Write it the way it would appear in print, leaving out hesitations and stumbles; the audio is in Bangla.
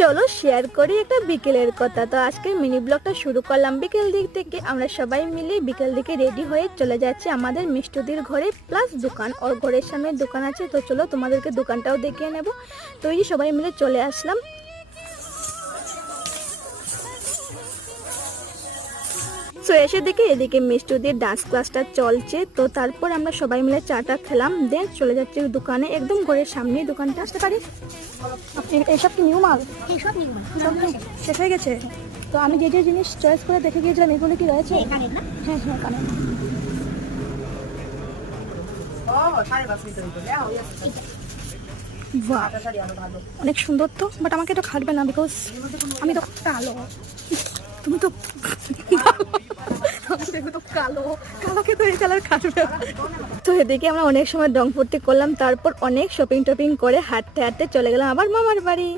চলো শেয়ার করি একটা বিকেলের কথা। তো আজকে মিনি ব্লগটা শুরু করলাম বিকেল দিক থেকে। আমরা সবাই মিলে বিকেল দিকে রেডি হয়ে চলে যাচ্ছি আমাদের মিষ্টুদির ঘরে, প্লাস দোকান, ওর ঘরের সামনে দোকান আছে। তো চলো তোমাদেরকে দোকানটাও দেখিয়ে নেব। তো এই সবাই মিলে চলে আসলাম। তো এসে দেখি এদিকে মিষ্টুদির ডান্স ক্লাসটা চলছে। তো তারপর আমরা সবাই মিলে চাটা খেলাম, দেন চলে যাচ্ছি দোকানে, একদম ঘরের সামনেই দোকানটা। আসতে পারি? এইসব কি নিউ মাল? শেষ হয়ে গেছে। তো আমি যে যে জিনিস চয়েস করে দেখে গিয়েছিলাম এগুলো কি রয়েছে? হ্যাঁ হ্যাঁ, কানের। বাহ, অনেক সুন্দর তো, বাট আমাকে তো খাটবে না, বিকজ আমি তো কালো। তুমি তো কালো, কালোকে তো এই কালার খাটবে। তো এদিকে আমরা অনেক সময় রং ফুর্তি করলাম, তারপর অনেক শপিং টপিং করে হাঁটতে হাঁটতে চলে গেলাম আবার মামার বাড়ি।